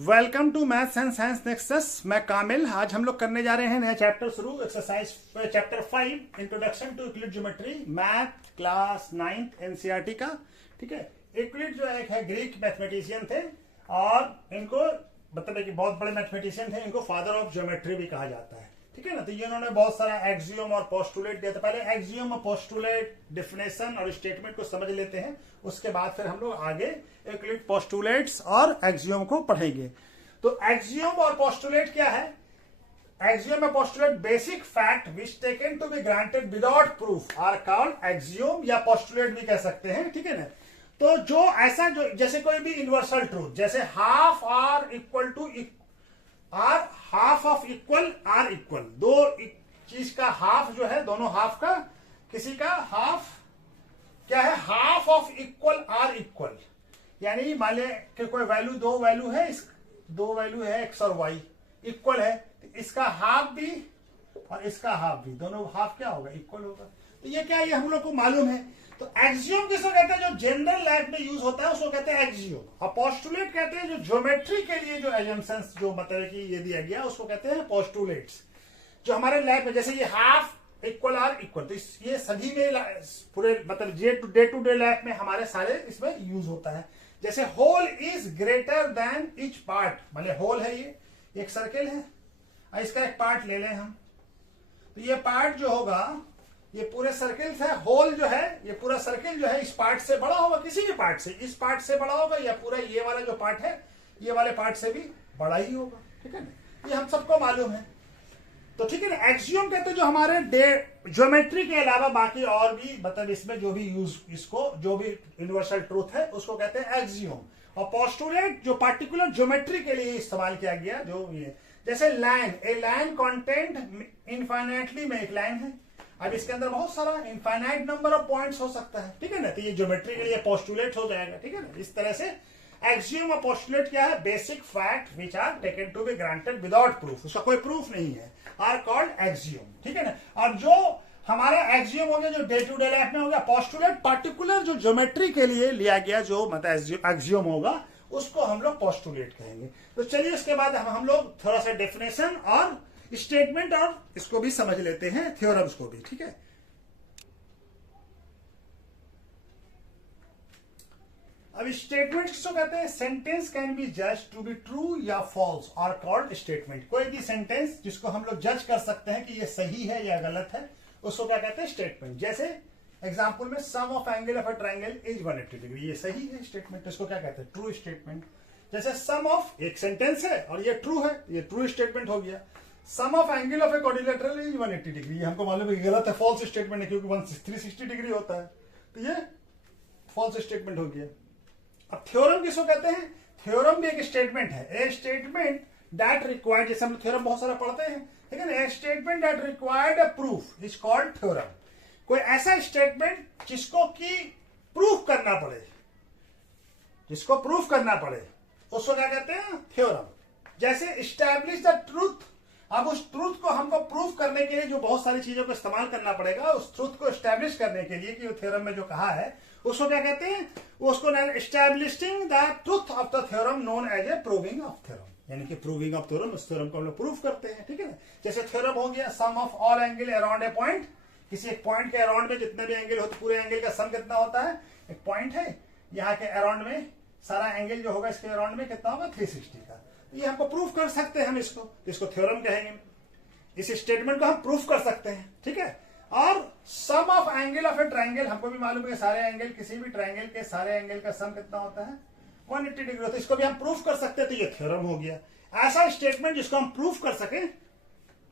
Welcome to maths and science nexus. मैं कामिल। आज हम लोग करने जा रहे हैं नया चैप्टर शुरू, exercise chapter 5 introduction to Euclid geometry, math class 9th NCERT का। ठीक है, यूक्लिड जो है ग्रीक मैथमेटिशियन थे और इनको मतलब है कि बहुत बड़े मैथमेटिशियन थे। इनको फादर ऑफ ज्योमेट्री भी कहा जाता है। ठीक है ना। तो ये उन्होंने बहुत सारा एक्सियम और पोस्टुलेट दिया था। पहले एक्सियम और पोस्टुलेट डेफिनेशन और स्टेटमेंट को समझ लेते हैं, उसके बाद फिर हम लोग आगे यूक्लिड पोस्टुलेट्स और एक्सियम को पढ़ेंगे। तो एक्सियम और पोस्टुलेट क्या है? एक्सियम और postulate basic fact which taken to be granted without proof are called axiom या पोस्टुलेट भी कह सकते हैं। ठीक है ना। तो जो ऐसा जो जैसे कोई भी यूनिवर्सल ट्रूथ, जैसे half are equal to are, half of equal are equal, दो चीज का हाफ जो है, दोनों हाफ का किसी का हाफ क्या है, half of equal are equal. यानी मान ले कि कोई वैल्यू, दो वैल्यू है, दो वैल्यू है एक्स और वाई, इक्वल है, तो इसका हाफ भी और इसका हाफ भी, दोनों हाफ क्या होगा, इक्वल होगा। तो ये क्या, ये हम लोग को मालूम है। तो एक्सियम किसको कहते हैं? जो जनरल लाइफ में यूज होता है उसको कहते हैं एक्सियम। और पोस्टुलेट कहते हैं जो ज्योमेट्री के लिए जो एजम्पशंस जो मतलब कि ये दिया गया उसको कहते हैं पोस्टुलेट्स। जो हमारे लाइफ में जैसे ये हाफ इक्वल आर इक्वल, तो ये सभी में पूरे मतलब डे टू डे लाइफ में हमारे सारे इसमें यूज होता है। जैसे whole is greater than each part, मतलब होल है, ये एक सर्किल है और इसका एक पार्ट ले लें हम, तो ये पार्ट जो होगा ये पूरे सर्किल से, होल जो है ये पूरा सर्किल जो है इस पार्ट से बड़ा होगा, किसी भी पार्ट से, इस पार्ट से बड़ा होगा, या पूरा ये वाला जो पार्ट है ये वाले पार्ट से भी बड़ा ही होगा। ठीक है ना, ये हम सबको मालूम है। तो ठीक है ना, एक्सियम कहते हैं जो हमारे ज्योमेट्री के अलावा बाकी और भी मतलब इसमें जो भी यूज, इसको जो भी यूनिवर्सल ट्रूथ है उसको कहते हैं एक्सियम। और पोस्टुलेट जो पार्टिकुलर ज्योमेट्री के लिए इस्तेमाल किया गया, जो ये जैसे लाइन, ए लाइन कॉन्टेंट इनफाइनाइटली में एक लाइन है, अब इसके अंदर बहुत सारा इनफाइनाइट नंबर ऑफ पॉइंट्स हो सकता है। ठीक है ना, तो ये ज्योमेट्री के लिए पोस्टुलेट हो जाएगा। ठीक है ना, इस तरह से एक्सियम और पोस्टुलेट क्या है, basic fact which are taken to be granted without proof, उसका कोई प्रूफ नहीं है, आर कॉल्ड एक्सियम। ठीक है ना। अब जो हमारा एक्सियम हो गया जो डे टू डे लाइफ में हो गया, पोस्टुलेट पार्टिकुलर जो ज्योमेट्री के लिए लिया गया जो मतलब एक्सियम होगा उसको हम लोग पोस्टुलेट कहेंगे। तो चलिए उसके बाद हम लोग थोड़ा सा डेफिनेशन और स्टेटमेंट और इसको भी समझ लेते हैं, थ्योरम्स को भी। ठीक है, अब स्टेटमेंट किसको कहते हैं? सेंटेंस कैन बी जज टू बी ट्रू या फॉल्स आर कॉल्ड स्टेटमेंट। कोई भी सेंटेंस जिसको हम लोग जज कर सकते हैं कि ये सही है या गलत है, उसको क्या कहते हैं? स्टेटमेंट। जैसे एग्जांपल में sum of angle of a triangle is 180 degree, ये सही है स्टेटमेंट, इसको क्या कहते हैं? True statement. जैसे सम ऑफ, एक सेंटेंस है और ये ट्रू है, ये ट्रू स्टेटमेंट हो गया। Sum of angle of a quadrilateral is 180 degree, ये हमको मालूम है कि गलत है, फॉल्स स्टेटमेंट है, क्योंकि 360 डिग्री होता है, तो ये फॉल्स स्टेटमेंट हो गया। अब थ्योरम किसको कहते हैं? थ्योरम भी एक स्टेटमेंट है। ए स्टेटमेंट दैट रिक्वायर्ड, जैसे हम थ्योरम बहुत सारा पढ़ते हैं, ठीक है ना, ए statement that required a proof is called theorem. कोई ऐसा स्टेटमेंट जिसको कि प्रूफ करना पड़े, जिसको प्रूफ करना पड़े, उसको क्या कहते हैं? थ्योरम। जैसे इस्टेब्लिश द ट्रूथ, अब उस ट्रूथ को हमको प्रूफ करने के लिए जो बहुत सारी चीजों को इस्तेमाल करना पड़ेगा, उस ट्रूथ को एस्टैब्लिश करने के लिए कि वो थ्योरम में जो कहा है उसको क्या कहते हैं? उसको establishing the truth of the theorem known as a proving of theorem, यानी कि प्रूविंग ऑफ थ्योरम, उस थ्योरम को हम लोग प्रूफ करते हैं। ठीक है ना। जैसे थ्योरम हो गया sum of all angle around a point, किसी एक पॉइंट के अराउंड में जितने भी एंगल होते, पूरे एंगल का सम कितना होता है? एक पॉइंट है, यहाँ के अराउंड में सारा एंगल जो होगा इसके अराउंड में कितना होगा? 360 का। ये हमको प्रूफ कर सकते हैं हम इसको थ्योरम कहेंगे। इस स्टेटमेंट को हम प्रूफ कर सकते हैं। ठीक है। और sum of angle of a triangle, हमको भी मालूम है सारे एंगल, किसी भी ट्रायंगल के सारे एंगल का सम कितना होता है? 180 डिग्री होता है, इसको भी हम प्रूफ कर सकते हैं, तो ये थ्योरम हो गया। ऐसा स्टेटमेंट जिसको हम प्रूफ कर सके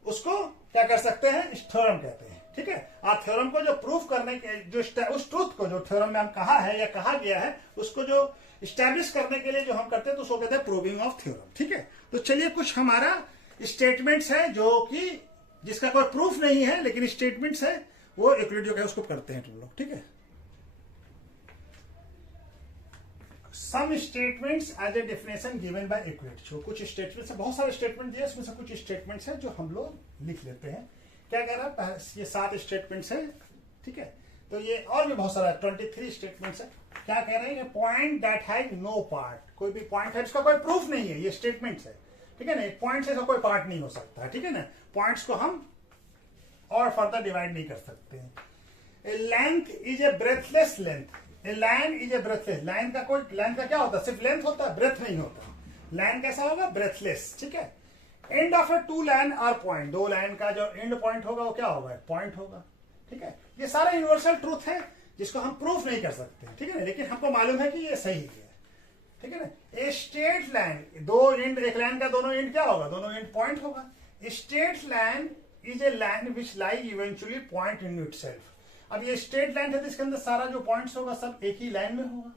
उसको क्या कर सकते हैं? थ्योरम कहते हैं। ठीक है। और थ्योरम को जो प्रूफ करने के जो उस ट्रूथ को जो थ्योरम में हम कहा है या कहा गया है उसको जो इस्टेब्लिश करने के लिए जो हम करते हैं तो उसको कहते हैं प्रूविंग ऑफ थ्योरम। ठीक है। तो चलिए कुछ हमारा स्टेटमेंट्स है जो कि जिसका कोई प्रूफ नहीं है लेकिन स्टेटमेंट्स है, वो यूक्लिड जो है उसको करते हैं तुम लोग। ठीक है। Some statements as a definition given by Euclid, जो कुछ स्टेटमेंट्स है, बहुत सारे स्टेटमेंट दिए, उसमें से कुछ स्टेटमेंट्स है जो हम लोग लिख लेते हैं। क्या कह रहा है? ये 7 स्टेटमेंट्स है। ठीक है। तो ये और भी बहुत सारा 23 स्टेटमेंट्स है। क्या कह रहे हैं? Point that has no part, कोई भी पॉइंट है इसका कोई प्रूफ नहीं है, ये स्टेटमेंट्स है, ठीक है ना। एक पॉइंट से इसका कोई पार्ट नहीं हो सकता है, ठीक है ना। पॉइंट्स को हम और फर्दर डिवाइड नहीं कर सकते हैं। A length is a breathless length, a line is a breathless, line का क्या होता है? सिर्फ लेंथ होता है, ब्रेथ नहीं होता। लाइन कैसा होगा? ब्रेथलेस, ठीक है। End of a two line are point, दो लाइन का जो एंड पॉइंट होगा वो क्या होगा? पॉइंट होगा, ठीक है। ये सारा यूनिवर्सल ट्रूथ है जिसको हम प्रूफ नहीं कर सकते, ठीक है ना, लेकिन हमको मालूम है कि ये सही है, ठीक है ना। ए स्ट्रेट लाइन, दो एंड, एक लाइन का दोनों एंड क्या होगा? दोनों एंड पॉइंट होगा। Straight line is A line which lie eventually point in itself. अब ये स्ट्रेट लाइन है तो इसके अंदर सारा जो पॉइंट्स होगा सब एक ही लाइन में होगा,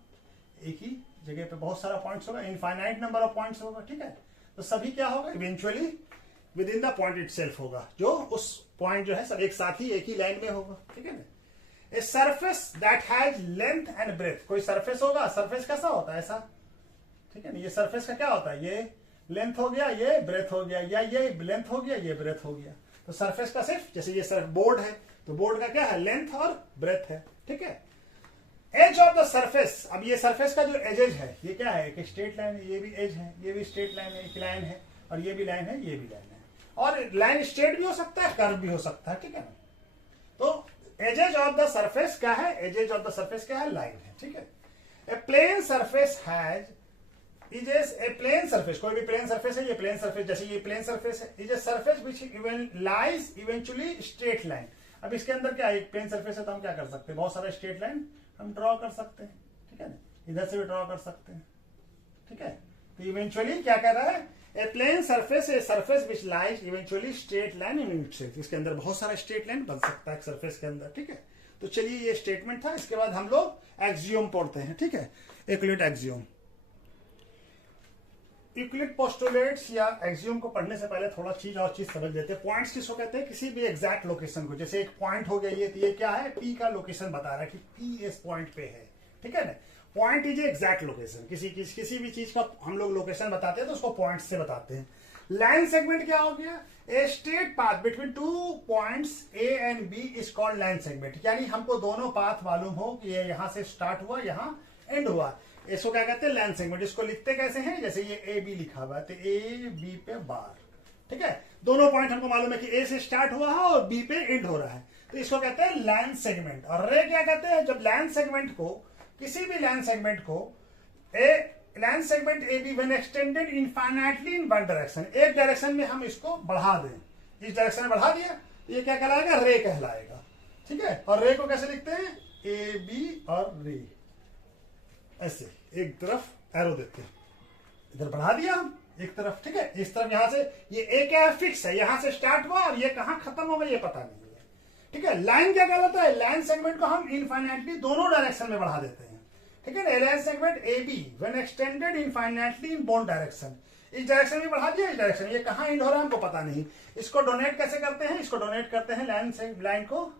एक ही जगह पे बहुत सारा पॉइंट्स होगा, इनफाइनाइट नंबर ऑफ पॉइंट्स होगा, ठीक है। तो सभी क्या होगा? Eventually with in the point itself होगा, जो उस पॉइंट जो है सब एक साथ ही एक ही लाइन में होगा, ठीक है ना। A surface that has length and breadth, कोई सरफेस होगा, सरफेस कैसा होता है? ऐसा, ठीक है ना। ये सरफेस का क्या होता है? ये लेंथ हो गया, ये ब्रेथ हो गया, या ये लेंथ हो गया, ये ब्रेथ हो गया। तो सरफेस का सिर्फ, जैसे ये सिर्फ बोर्ड है तो बोर्ड का क्या है? लेंथ और ब्रेथ है, ठीक है। एज ऑफ द सरफेस, अब ये सरफेस का जो एजेज है ये क्या है? एक स्ट्रेट लाइन है, ये भी एज है, ये भी स्ट्रेट लाइन है, एक लाइन है, और ये भी लाइन है, ये भी लाइन है। और लाइन स्ट्रेट भी हो सकता है, कर्व भी हो सकता है, ठीक है ना। तो एजेज ऑफ द सरफेस क्या है? एजेज ऑफ द सरफेस क्या है? लाइन है, ठीक है। A plane surface has is a plane surface, कोई भी प्लेन सरफेस है, ये प्लेन सरफेस, जैसे ये प्लेन सरफेस है, is a surface which lies eventually straight line. अब इसके अंदर क्या है? एक प्लेन सरफेस है तो हम क्या कर सकते हैं? बहुत सारे स्ट्रेट लाइन हम ड्रॉ कर सकते हैं, ठीक है ना। इधर से भी ड्रॉ कर सकते हैं, ठीक है। तो इवेंचुअली क्या कह रहा है? A plane surface, a surface which lies eventually straight line in itself. इसके अंदर बहुत सारा स्ट्रेट लाइन बन सकता है सरफेस के अंदर, ठीक है। तो चलिए ये स्टेटमेंट था, इसके बाद हम लोग एक्सियोम पढ़ते हैं, ठीक है। यूक्लिड एक्सियोम, यूक्लिड पोस्टुलेट्स या एक्सियोम को पढ़ने से पहले थोड़ा चीज समझ लेते हैं। पॉइंट्स किसको कहते हैं? किसी भी एग्जैक्ट लोकेशन को, जैसे एक पॉइंट हो गया, ये क्या है? पी का लोकेशन बता रहा है कि पी इस पॉइंट पे है, ठीक है ना। पॉइंट इज एग्जैक्ट लोकेशन, किसी भी चीज का हम लोग लोकेशन बताते हैं तो उसको पॉइंट से बताते हैं। लाइन सेगमेंट क्या हो गया? A straight path between two points A and B is called line segment, यानी हमको दोनों पाथ मालूम हो कि ये यहां से स्टार्ट हुआ, यहां एंड हुआ, इसको क्या कहते हैं? Line segment. इसको लिखते कैसे हैं? जैसे ये ए बी लिखा हुआ है तो ए बी पे बार, ठीक है। दोनों पॉइंट हमको मालूम है कि ए से स्टार्ट हुआ है और बी पे एंड हो रहा है, तो इसको कहते हैं लाइन सेगमेंट। और रे क्या कहते हैं? जब लाइन सेगमेंट को, किसी भी लाइन सेगमेंट को, line segment A B when extended infinitely in one direction, एक डायरेक्शन में हम इसको बढ़ा दें, इस डायरेक्शन में बढ़ा दिया तो ये क्या कहलाएगा? रे कहलाएगा, ठीक है। और रे को कैसे लिखते हैं? ए बी और रे, ऐसे एक तरफ एरो देते हैं, इधर बढ़ा दिया हम एक तरफ, ठीक है। इस तरफ, यहां से ये ए क्या है? फिक्स है, यहां से स्टार्ट हुआ और ये कहां खत्म होगा ये पता नहीं है, ठीक है। लाइन क्या कहलाता है? लाइन सेगमेंट को हम इनफाइनाइटली दोनों डायरेक्शन में बढ़ा देते हैं, ठीक है ना। Line segment A B when extended infinitely in both direction, इस डायरेक्शन में बढ़ा दिया, इस डायरेक्शन, ये कहां एंड हो रहा है हमको पता नहीं। इसको डोनेट कैसे करते हैं? इसको डोनेट करते हैं, लाइन को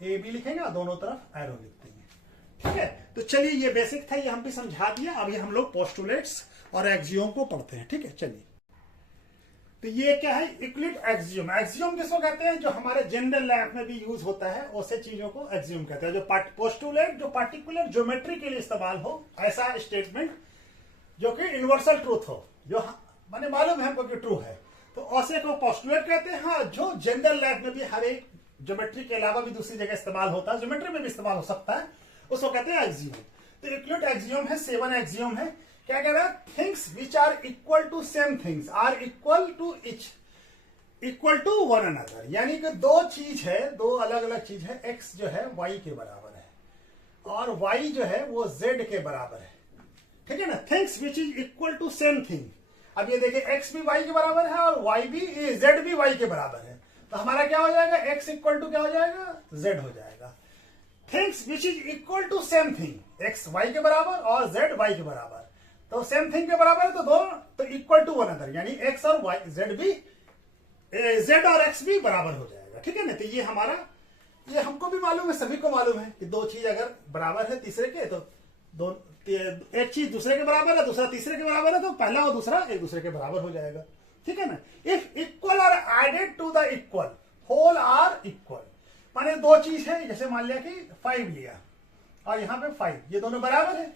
ए बी लिखेंगे और दोनों तरफ एरो लिखते हैं, ठीक है। तो चलिए ये बेसिक था, ये हम भी समझा दिया। अभी हम लोग पोस्टुलेट्स और एक्सियोम को पढ़ते हैं, ठीक है। चलिए, तो ये क्या है? Euclid axiom. एक्सियोम किसको कहते हैं? जो हमारे जनरल लाइफ में भी यूज होता है उसे चीजों को एक्सियोम कहते हैं। जो पोस्टुलेट जो पार्टिकुलर ज्योमेट्री के लिए इस्तेमाल हो, ऐसा स्टेटमेंट जो कि यूनिवर्सल ट्रूथ हो, जो माने मालूम है हमको कि ट्रू है, तो ऐसे को पोस्टुलेट कहते हैं। हाँ, जो जनरल लाइफ में भी हर एक ज्योमेट्री के अलावा भी दूसरी जगह इस्तेमाल होता है, ज्योमेट्री में भी इस्तेमाल हो सकता है, उसको कहते हैं एक्सियोम। तो यूक्लिड एक्सियोम है, 7 एक्सियोम है। क्या कह रहा है? Things which are equal to same things are equal to equal to one another, यानी कि दो चीज है, दो अलग अलग चीज है, एक्स जो है वाई के बराबर है और वाई जो है वो जेड के बराबर है, ठीक है ना। Things which is equal to same thing. अब ये देखिए, एक्स भी वाई के बराबर है और वाई भी, जेड भी वाई के बराबर है, तो हमारा क्या हो जाएगा? एक्स इक्वल टू क्या हो जाएगा? जेड हो जाएगा। Things which is equal to same thing, X Y के बराबर और जेड वाई के बराबर, तो सेम थिंग के बराबर है तो दो, तो इक्वल टू वन अदर, यानी एक्स और वाई, जेड भी, जेड और एक्स भी बराबर हो जाएगा, ठीक है ना। तो ये हमारा, ये हमको भी मालूम है, सभी को मालूम है कि दो चीज अगर बराबर है तीसरे के, तो दो, एक चीज दूसरे के बराबर है, दूसरा तीसरे के बराबर है, तो पहला और दूसरा एक दूसरे के बराबर हो जाएगा, ठीक है ना। If equal are added to the equal, whole are equal, माने दो चीज है, जैसे मान लिया कि 5 लिया और यहाँ पे 5, ये दोनों बराबर है।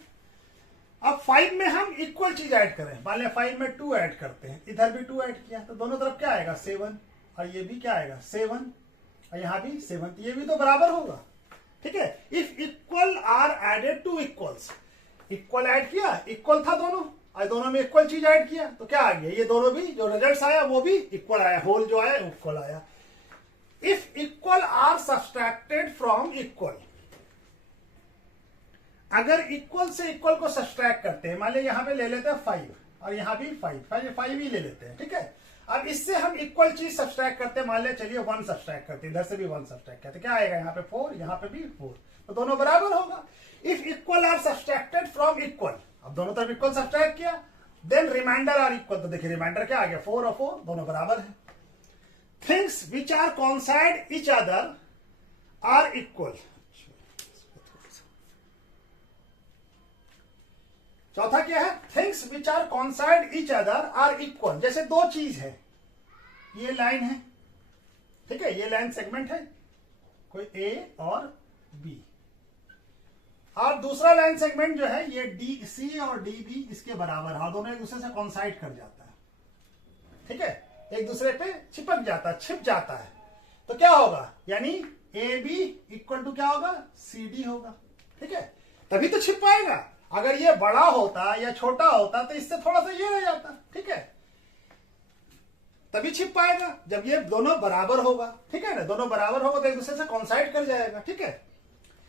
अब 5 में हम इक्वल चीज ऐड करें, मान लिया 5 में 2 ऐड करते हैं, इधर भी 2 ऐड किया तो दोनों तरफ क्या आएगा 7, और ये भी क्या आएगा 7, और यहाँ भी 7, ये भी तो बराबर होगा। ठीक है, if equal are added to equals, equal add किया, इक्वल था दोनों, और दोनों में इक्वल चीज ऐड किया तो क्या आ गया, ये दोनों भी जो रिजल्ट आया वो भी इक्वल आया, होल जो आया इक्वल आया। If equal are subtracted from equal, अगर इक्वल से इक्वल को सब्सट्रैक्ट करते हैं, मान लिया यहाँ पे ले लेते हैं 5 और यहाँ भी 5 ही ले लेते हैं। ठीक है, अब इससे हम इक्वल चीज सब्सट्रैक्ट करते हैं, मान लिया चलिए 1 सब्सट्रैक्ट करते हैं, इधर से भी 1 सब्सट्रैक्ट करते, क्या आएगा यहाँ पे 4, यहाँ पे भी 4, तो दोनों बराबर होगा। If equal are subtracted from equal, अब दोनों तरफ इक्वल सब्सट्रैक्ट किया, देन रिमाइंडर आर इक्वल, तो देखिए रिमाइंडर क्या आ गया 4 और 4 दोनों बराबर है। Things which are coincide each other are equal, चौथा क्या है, things which are coincide each other are equal, जैसे दो चीज है, ये लाइन है, ठीक है, ये लाइन सेगमेंट है कोई ए और बी, और दूसरा लाइन सेगमेंट जो है ये डी सी और डी बी इसके बराबर है, दोनों एक दूसरे से कॉन्साइड कर जाता है। ठीक है, एक दूसरे पे चिपक जाता है, छिप जाता है, तो क्या होगा, यानी ए बी इक्वल टू क्या होगा सी डी होगा। ठीक है, तभी तो छिप पाएगा, अगर ये बड़ा होता या छोटा होता तो इससे थोड़ा सा ये रह जाता। ठीक है, तभी छिप पाएगा जब ये दोनों बराबर होगा। ठीक है ना, दोनों बराबर होगा तो एक दूसरे से कॉन्साइड कर जाएगा। ठीक है,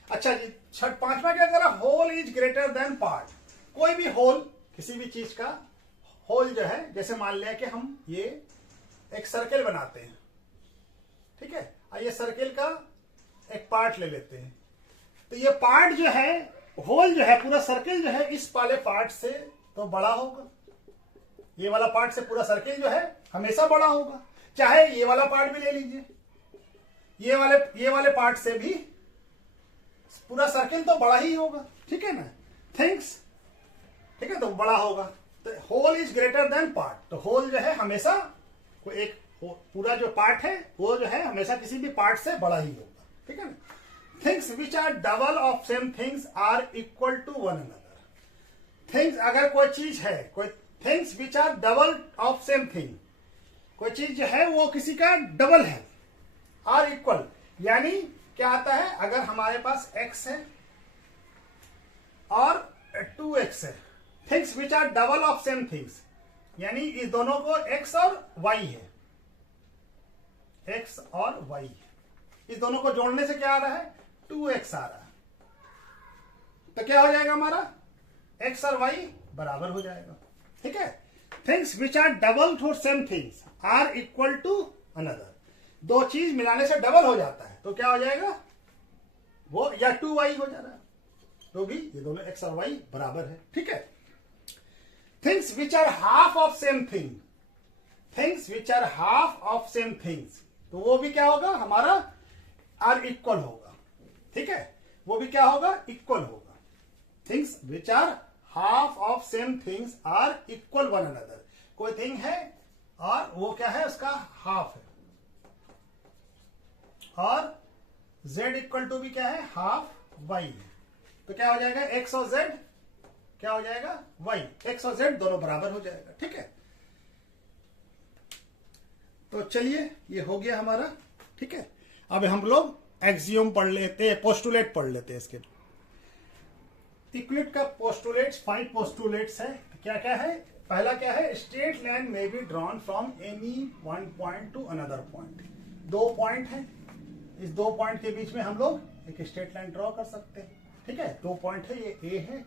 अच्छा जी, पांचवा क्या करा, whole is greater than part, कोई भी होल, किसी भी चीज का होल जो है, जैसे मान लिया कि हम ये एक सर्कल बनाते हैं, ठीक है, और ये सर्कल का एक पार्ट ले लेते हैं, तो ये पार्ट जो है, होल जो है, पूरा सर्कल जो है इस वाले पार्ट से तो बड़ा होगा, ये वाला पार्ट से पूरा सर्कल जो है हमेशा बड़ा होगा, चाहे ये वाला पार्ट भी ले लीजिए, ये वाले पार्ट से भी पूरा सर्कल तो बड़ा ही होगा। ठीक है ना, थिंग्स, ठीक है, तो बड़ा होगा, तो whole is greater than part, तो होल जो है हमेशा कोई एक पूरा जो पार्ट है वो जो है हमेशा किसी भी पार्ट से बड़ा ही होगा। ठीक है ना, things which are double of same things are equal to one another, things अगर कोई चीज है, कोई things which are double of same thing, कोई चीज जो है वो किसी का डबल है, आर इक्वल, यानी क्या आता है, अगर हमारे पास x है और 2x है, things which are double of same things, यानी इस दोनों को x और y है, x और y, इस दोनों को जोड़ने से क्या आ रहा है 2x आ रहा है, तो क्या हो जाएगा हमारा x और y बराबर हो जाएगा। ठीक है, things which are double for same things are equal to another, दो चीज मिलाने से डबल हो जाता है तो क्या हो जाएगा वो, या 2y हो जा रहा है, तो भी ये दोनों x और y बराबर है। ठीक है, things which are half of same thing, things which are half of same things, तो वो भी क्या होगा हमारा आर इक्वल होगा। ठीक है, वो भी क्या होगा इक्वल होगा, things which are half of same things are equal one another, कोई थिंग है और वो क्या है उसका हाफ है, और z इक्वल टू भी क्या है हाफ y है, तो क्या हो जाएगा x और z क्या हो जाएगा y, x और z दोनों बराबर हो जाएगा। ठीक है, तो चलिए ये हो गया हमारा। ठीक है, अब हम लोग एक्सियोम पढ़ लेते हैं, पोस्टुलेट पढ़ लेते हैं इसके। यूक्लिड का पोस्टुलेट्स 5 पोस्टुलेट्स है, क्या क्या है, पहला क्या है, स्ट्रेट लाइन में be drawn from any one point two another point, दो पॉइंट है, इस दो पॉइंट के बीच में हम लोग एक स्ट्रेट लाइन ड्रॉ कर सकते हैं। ठीक है, दो पॉइंट है, ये ए है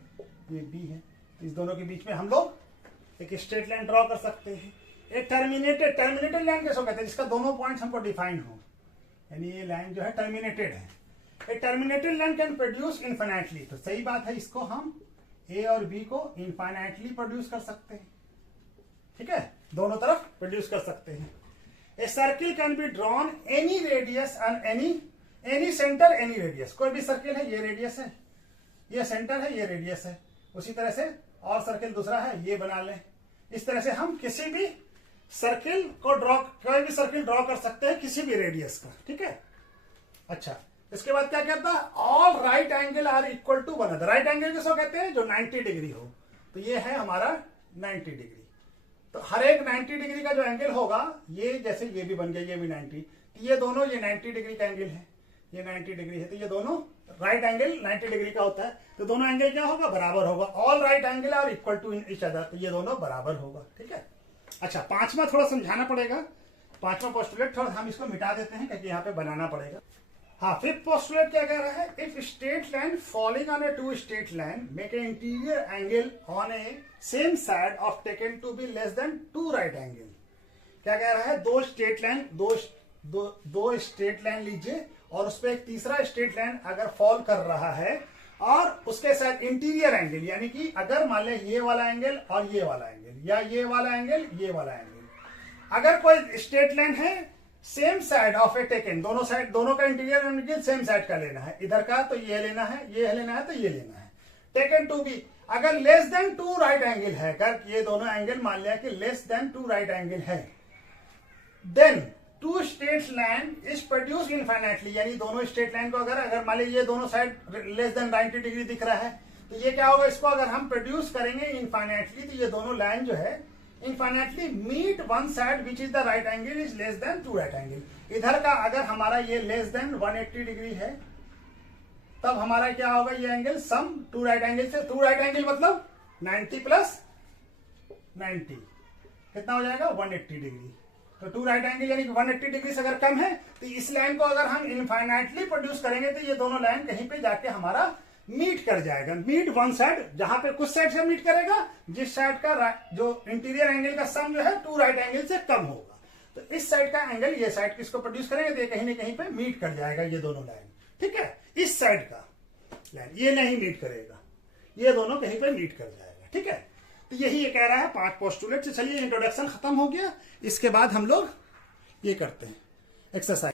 ये बी है, इस दोनों के बीच में हम लोग एक स्ट्रेट लाइन ड्रॉ कर सकते हैं। एक टर्मिनेटेड लाइन कैसे कहते हैं, जिसका दोनों पॉइंट्स हमको डिफाइन हो, यानी ये लाइन जो है टर्मिनेटेड है। A terminated line can produce infinitely, तो सही बात है, इसको हम ए और बी को इनफाइनाइटली प्रोड्यूस कर सकते हैं। ठीक है, दोनों तरफ प्रोड्यूस कर सकते हैं। A circle can be drawn any radius and any centre any radius, कोई भी सर्किल है, ये रेडियस है, ये सेंटर है, ये रेडियस है, उसी तरह से और सर्किल दूसरा है, ये बना लें। इस तरह से हम किसी भी सर्किल को ड्रॉ, कोई भी सर्किल ड्रॉ कर सकते हैं किसी भी रेडियस का। ठीक है, अच्छा, इसके बाद क्या कहता है, all right angle are equal to one other. Right angle किसको कहते हैं, जो 90 डिग्री हो। तो ये है हमारा 90 डिग्री। तो हर एक 90 डिग्री का जो एंगल होगा, ये जैसे ये भी बन गया, ये भी 90, तो ये दोनों, ये 90 डिग्री का एंगल है, ये 90 डिग्री है, तो ये दोनों राइट एंगल 90 डिग्री का होता है। तो दोनों एंगल क्या होगा, बराबर होगा। All right angle are equal to each other, तो ये दोनों बराबर होगा। ठीक है। अच्छा, पांचवा थोड़ा समझाना पड़ेगा। पांचवा पोस्टुलेट थोड़ा हम इसको मिटा देते हैं, क्योंकि यहाँ पे बनाना पड़ेगा। हाँ, फिफ्थ पोस्टुलेट क्या कह रहा है, if straight line following on a two straight line make a interior angle on a same side of taken to be less than two right angle. क्या कह रहा है, दो स्ट्रेट लाइन, दो स्ट्रेट लाइन लीजिए और उस पर एक तीसरा स्ट्रेट लाइन अगर फॉल कर रहा है और उसके साथ इंटीरियर एंगल, यानी कि अगर मान लें ये वाला एंगल और ये वाला एंगल, या ये वाला एंगल ये वाला एंगल, अगर कोई स्ट्रेट लाइन है same side of a taken, दोनों साइड, दोनों का इंटीरियर एंगल सेम साइड का लेना है, इधर का तो ये लेना है, ये लेना है तो ये लेना है। टेकन टू बी, अगर less than two right angle है, अगर ये दोनों एंगल मान लिया कि less than two right angle है, then two straight line is produce infinitely, यानी दोनों स्ट्रेट लाइन को अगर मान लीजिए ये दोनों साइड लेस देन 90 डिग्री दिख रहा है, तो ये क्या होगा, इसको अगर हम प्रोड्यूस करेंगे इनफाइनाइटली, तो ये दोनों लाइन जो है infinitely meet one side which is the right angle is less than two right angle. इधर का अगर हमारा ये लेस देन 180 डिग्री है, तब हमारा क्या होगा, ये angle sum two right angle से, टू राइट एंगल मतलब 90 प्लस 90 कितना हो जाएगा, 180 डिग्री। तो टू राइट एंगल यानी कि 180 डिग्री से अगर कम है, तो इस लाइन को अगर हम इनफाइनाइटली प्रोड्यूस करेंगे, तो ये दोनों लाइन कहीं पे जाके हमारा मीट कर जाएगा। मीट वन साइड, जहां पे कुछ साइड से मीट करेगा, जिस साइड का जो इंटीरियर एंगल का सम जो है टू राइट एंगल से कम होगा, तो इस साइड का एंगल ये साइड किसको प्रोड्यूस करेंगे, तो ये कहीं ना कहीं पे मीट कर जाएगा ये दोनों लाइन। ठीक है, इस साइड का लाइन ये नहीं मीट करेगा, ये दोनों कहीं पे मीट कर जाएगा। ठीक है, तो यही ये कह रहा है 5 पोस्टुलेट। चलिए, इंट्रोडक्शन खत्म हो गया। इसके बाद हम लोग ये करते हैं एक्सरसाइज।